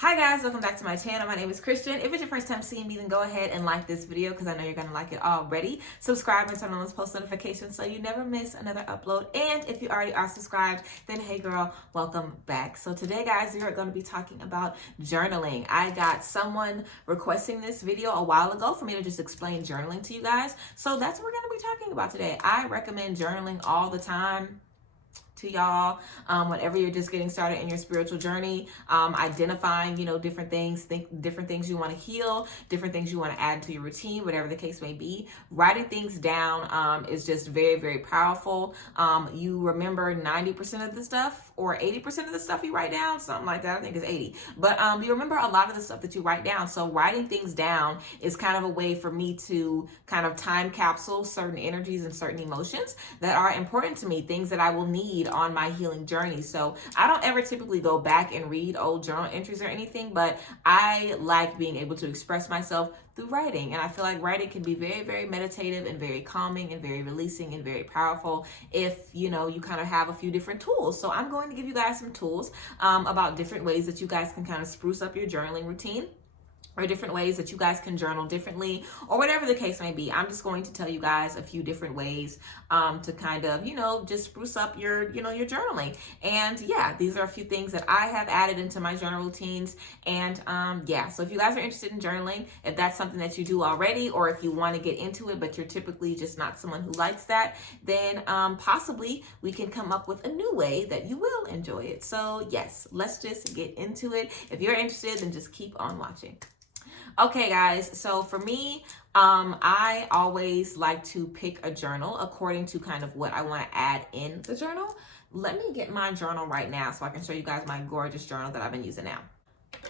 Hi guys, welcome back to my channel. My name is Christian. If it's your first time seeing me, then go ahead and like this video because I know you're going to like it already. Subscribe and turn on those post notifications so you never miss another upload. And if you already are subscribed, then hey girl, welcome back. So today guys, we are going to be talking about journaling. I got someone requesting this video a while ago for me to just explain journaling to you guys. So that's what we're going to be talking about today. I recommend journaling all the time to y'all whenever you're just getting started in your spiritual journey, identifying different things, different things you want to heal, different things you want to add to your routine, whatever the case may be. Writing things down is just very, very powerful. You remember 90% of the stuff or 80% of the stuff you write down, something like that. I think it's 80, but you remember a lot of the stuff that you write down. So writing things down is kind of a way for me to kind of time capsule certain energies and certain emotions that are important to me, things that I will need on my healing journey. So I don't ever typically go back and read old journal entries or anything, but I like being able to express myself through writing. And I feel like writing can be very, very meditative and very calming and very releasing and very powerful if you kind of have a few different tools. So I'm going to give you guys some tools about different ways that you guys can kind of spruce up your journaling routine, or different ways that you guys can journal differently, or whatever the case may be. I'm just going to tell you guys a few different ways to kind of, just spruce up your your journaling. And yeah, these are a few things that I have added into my journal routines. And yeah, so if you guys are interested in journaling, if that's something that you do already, or if you want to get into it, but you're typically just not someone who likes that, then possibly we can come up with a new way that you will enjoy it. So yes, let's just get into it. If you're interested, then just keep on watching. Okay guys, so for me, I always like to pick a journal according to kind of what I want to add in the journal. Let me get my journal right now so I can show you guys my gorgeous journal that I've been using now.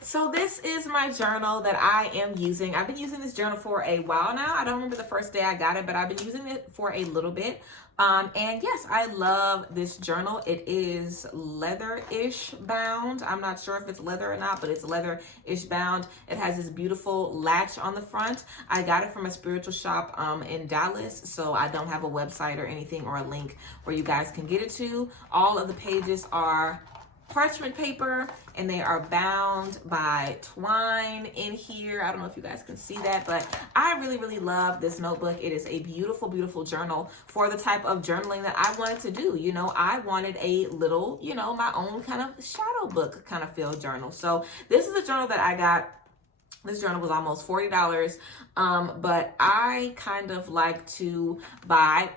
So this is my journal that I am using. I've been using this journal for a while now. I don't remember the first day I got it, but I've been using it for a little bit. And yes, I love this journal. It is leather-ish bound. I'm not sure if it's leather or not, but it's leather-ish bound. It has this beautiful latch on the front. I got it from a spiritual shop in Dallas, so I don't have a website or anything or a link where you guys can get it to. All of the pages are parchment paper and they are bound by twine in here. I don't know if you guys can see that, but I really, really love this notebook. It is a beautiful, beautiful journal for the type of journaling that I wanted to do. I wanted a little, my own kind of shadow book kind of feel journal. So this is a journal that I got. This journal was almost $40, but I kind of like to buy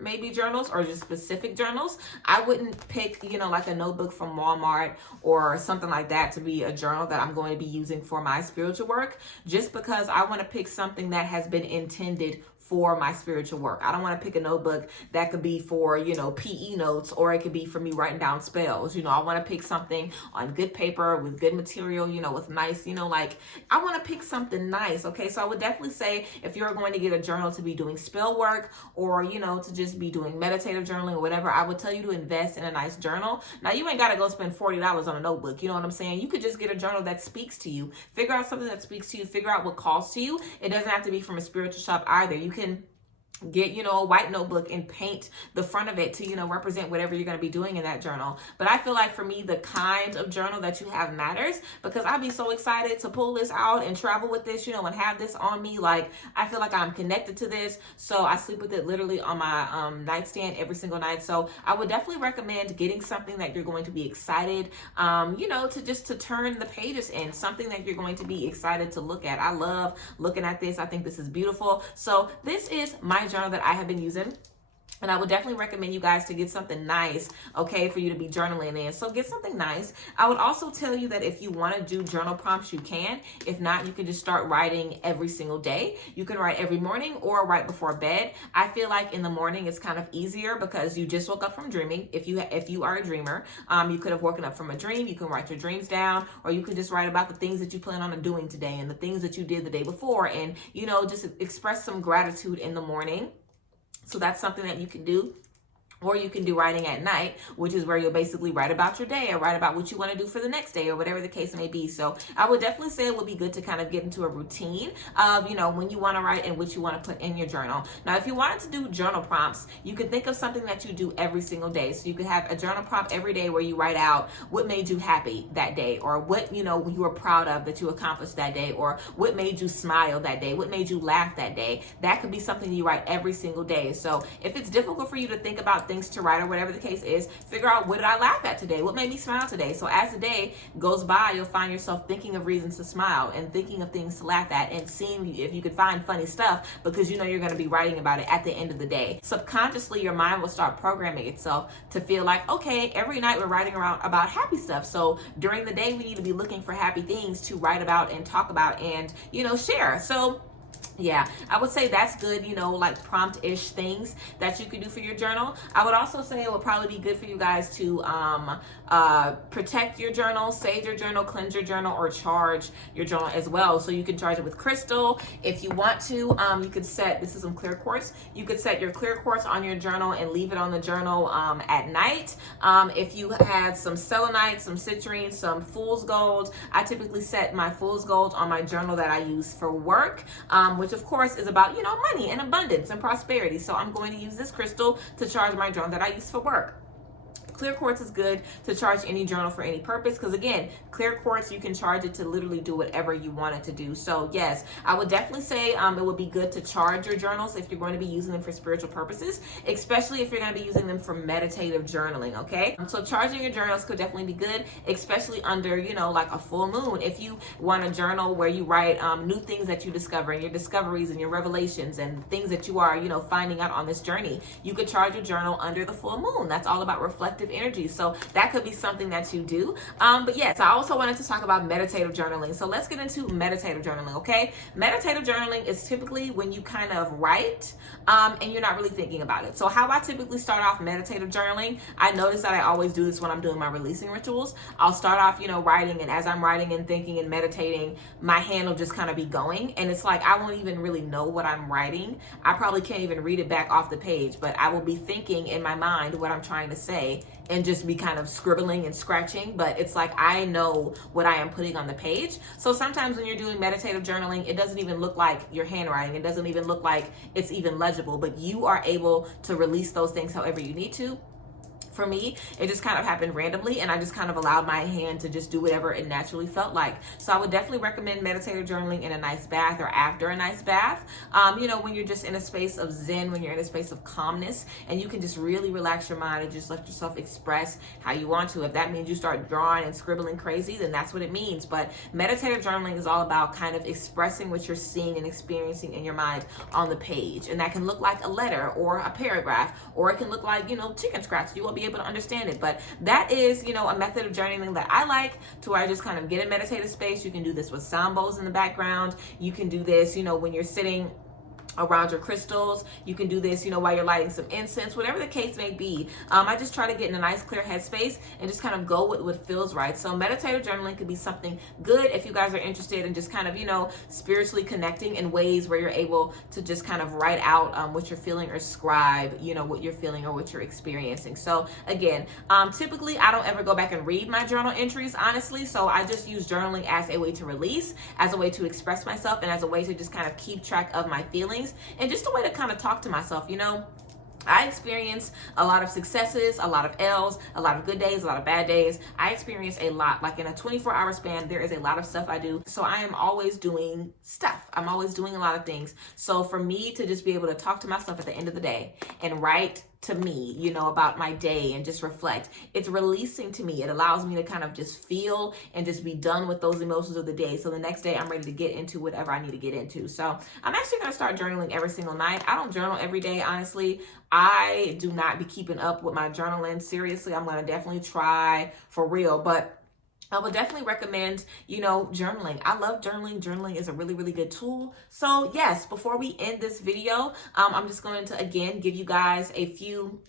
maybe journals or just specific journals. I wouldn't pick, like a notebook from Walmart or something like that to be a journal that I'm going to be using for my spiritual work, just because I want to pick something that has been intended for my spiritual work. I don't want to pick a notebook that could be for, PE notes, or it could be for me writing down spells. I want to pick something on good paper with good material, with nice, like I want to pick something nice. Okay. So I would definitely say if you're going to get a journal to be doing spell work or, to just be doing meditative journaling or whatever, I would tell you to invest in a nice journal. Now you ain't got to go spend $40 on a notebook. You know what I'm saying? You could just get a journal that speaks to you. Figure out something that speaks to you. Figure out what calls to you. It doesn't have to be from a spiritual shop either. You can get a white notebook and paint the front of it to represent whatever you're going to be doing in that journal. But I feel like for me, the kind of journal that you have matters, because I'd be so excited to pull this out and travel with this, and have this on me. Like I feel like I'm connected to this, so I sleep with it literally on my nightstand every single night. So I would definitely recommend getting something that you're going to be excited to turn the pages in, something that you're going to be excited to look at. I love looking at this. I think this is beautiful. So this is my journal that I have been using, and I would definitely recommend you guys to get something nice, okay, for you to be journaling in. So get something nice. I would also tell you that if you want to do journal prompts, you can. If not, you can just start writing every single day. You can write every morning or right before bed. I feel like in the morning it's kind of easier because you just woke up from dreaming. If you are a dreamer, you could have woken up from a dream. You can write your dreams down, or you could just write about the things that you plan on doing today and the things that you did the day before, and just express some gratitude in the morning. So that's something that you can do. Or you can do writing at night, which is where you'll basically write about your day or write about what you want to do for the next day or whatever the case may be. So I would definitely say it would be good to kind of get into a routine of, you know, when you want to write and what you want to put in your journal. Now, if you wanted to do journal prompts, you can think of something that you do every single day. So you could have a journal prompt every day where you write out what made you happy that day, or what, you know, you were proud of that you accomplished that day, or what made you smile that day, what made you laugh that day. That could be something you write every single day. So if it's difficult for you to think about things to write or whatever the case is, figure out, what did I laugh at today? What made me smile today? So as the day goes by, you'll find yourself thinking of reasons to smile and thinking of things to laugh at and seeing if you could find funny stuff, because you know you're going to be writing about it at the end of the day. Subconsciously, your mind will start programming itself to feel like, okay, every night we're writing around about happy stuff. So during the day, we need to be looking for happy things to write about and talk about and, you know, share. So yeah, I would say that's good, you know, like prompt-ish things that you can do for your journal. I would also say it would probably be good for you guys to protect your journal, save your journal, cleanse your journal, or charge your journal as well. So you can charge it with crystal. If you want to, you could set, this is some clear quartz, you could set your clear quartz on your journal and leave it on the journal at night. If you had some selenite, some citrine, some fool's gold, I typically set my fool's gold on my journal that I use for work, which of course is about, you know, money and abundance and prosperity. So I'm going to use this crystal to charge my journal that I use for work. Clear quartz is good to charge any journal for any purpose, because again, clear quartz, you can charge it to literally do whatever you want it to do. So yes, I would definitely say it would be good to charge your journals if you're going to be using them for spiritual purposes, especially if you're going to be using them for meditative journaling, okay? So charging your journals could definitely be good, especially under, you know, like a full moon. If you want a journal where you write new things that you discover and your discoveries and your revelations and things that you are, you know, finding out on this journey, you could charge your journal under the full moon. That's all about reflective energy. So that could be something that you do. But yes, I also wanted to talk about meditative journaling. So let's get into meditative journaling, okay? Meditative journaling is typically when you kind of write and you're not really thinking about it. So how I typically start off meditative journaling, I notice that I always do this when I'm doing my releasing rituals. I'll start off, you know, writing, and as I'm writing and thinking and meditating, my hand will just kind of be going. And it's like, I won't even really know what I'm writing. I probably can't even read it back off the page, but I will be thinking in my mind what I'm trying to say and just be kind of scribbling and scratching, but it's like I know what I am putting on the page. So sometimes when you're doing meditative journaling, it doesn't even look like your handwriting. It doesn't even look like it's even legible, but you are able to release those things however you need to. For me, it just kind of happened randomly, and I just kind of allowed my hand to just do whatever it naturally felt like. So I would definitely recommend meditative journaling in a nice bath or after a nice bath. You know, when you're just in a space of zen, when you're in a space of calmness, and you can just really relax your mind and just let yourself express how you want to. If that means you start drawing and scribbling crazy, then that's what it means. But meditative journaling is all about kind of expressing what you're seeing and experiencing in your mind on the page. And that can look like a letter or a paragraph, or it can look like, you know, chicken scratch. You won't be able to understand it, but that is, you know, a method of journaling that I like, to where I just kind of get a meditative space. You can do this with sound bowls in the background. You can do this, you know, when you're sitting around your crystals. You can do this, you know, while you're lighting some incense, whatever the case may be. I just try to get in a nice clear headspace and just kind of go with what feels right. So meditative journaling could be something good if you guys are interested in just kind of, you know, spiritually connecting in ways where you're able to just kind of write out what you're feeling, or scribe, you know, what you're feeling or what you're experiencing. So again, typically I don't ever go back and read my journal entries, honestly. So I just use journaling as a way to release, as a way to express myself, and as a way to just kind of keep track of my feelings, and just a way to kind of talk to myself, you know. I experience a lot of successes, a lot of L's, a lot of good days, a lot of bad days. I experience a lot. Like in a 24-hour span, there is a lot of stuff I do. So I am always doing stuff. I'm always doing a lot of things. So for me to just be able to talk to myself at the end of the day and write to me, you know, about my day and just reflect, it's releasing to me. It allows me to kind of just feel and just be done with those emotions of the day. So the next day I'm ready to get into whatever I need to get into. So I'm actually going to start journaling every single night. I don't journal every day, honestly. I do not be keeping up with my journaling. Seriously, I'm going to definitely try for real, but I would definitely recommend, you know, journaling. I love journaling. Journaling is a really, really good tool. So yes, before we end this video, I'm just going to, again, give you guys a few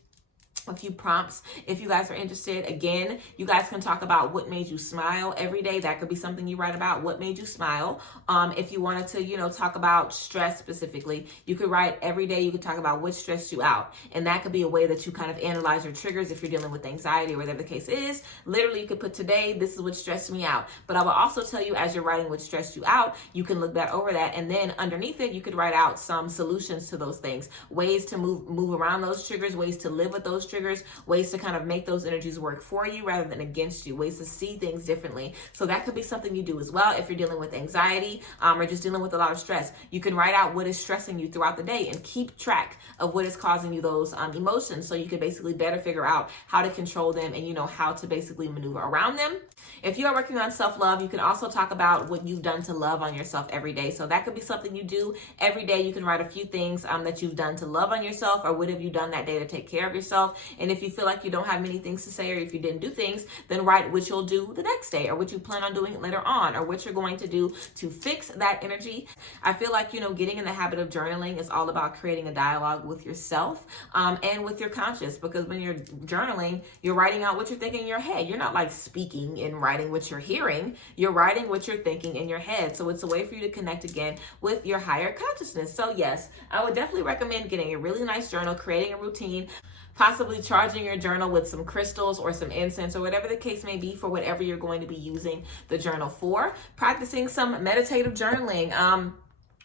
a few prompts if you guys are interested. Again, you guys can talk about what made you smile every day. That could be something you write about, what made you smile. If you wanted to, you know, talk about stress specifically, you could write every day. You could talk about what stressed you out, and that could be a way that you kind of analyze your triggers. If you're dealing with anxiety or whatever the case is, literally you could put, today this is what stressed me out. But I will also tell you, as you're writing what stressed you out, you can look back over that, and then underneath it you could write out some solutions to those things, ways to move around those triggers, ways to live with those triggers, ways to kind of make those energies work for you rather than against you, ways to see things differently. So that could be something you do as well. If you're dealing with anxiety or just dealing with a lot of stress, you can write out what is stressing you throughout the day and keep track of what is causing you those emotions, so you can basically better figure out how to control them and, you know, how to basically maneuver around them. If you are working on self-love, you can also talk about what you've done to love on yourself every day. So that could be something you do every day. You can write a few things that you've done to love on yourself, or what have you done that day to take care of yourself. And if you feel like you don't have many things to say, or if you didn't do things, then write what you'll do the next day, or what you plan on doing later on, or what you're going to do to fix that energy. I feel like, you know, getting in the habit of journaling is all about creating a dialogue with yourself and with your conscious, because when you're journaling, you're writing out what you're thinking in your head. You're not like speaking and writing what you're hearing. You're writing what you're thinking in your head. So it's a way for you to connect again with your higher consciousness. So yes, I would definitely recommend getting a really nice journal, creating a routine, possibly charging your journal with some crystals or some incense or whatever the case may be for whatever you're going to be using the journal for. Practicing some meditative journaling,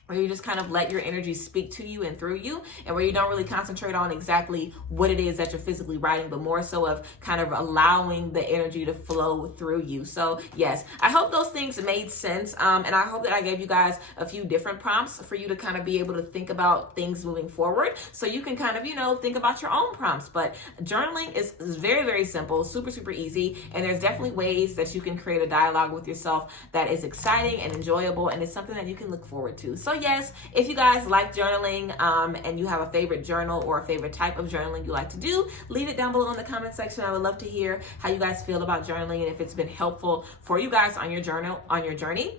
where you just kind of let your energy speak to you and through you, and where you don't really concentrate on exactly what it is that you're physically writing, but more so of kind of allowing the energy to flow through you. So yes, I hope those things made sense, and I hope that I gave you guys a few different prompts for you to kind of be able to think about things moving forward, so you can kind of, you know, think about your own prompts. But journaling is very, very simple, super, super easy, and there's definitely ways that you can create a dialogue with yourself that is exciting and enjoyable, and it's something that you can look forward to. So yes, if you guys like journaling and you have a favorite journal or a favorite type of journaling you like to do, leave it down below in the comment section. I would love to hear how you guys feel about journaling, and if it's been helpful for you guys on your journey.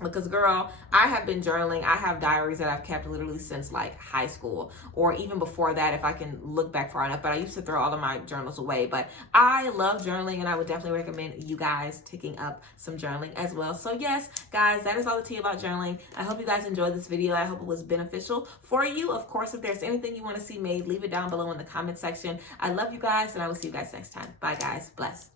Because girl, I have been journaling. I have diaries that I've kept literally since like high school, or even before that if I can look back far enough, but I used to throw all of my journals away. But I love journaling, and I would definitely recommend you guys taking up some journaling as well. So yes, guys, that is all the tea about journaling. I hope you guys enjoyed this video. I hope it was beneficial for you. Of course, if there's anything you want to see made, leave it down below in the comment section. I love you guys, and I will see you guys next time. Bye guys. Bless.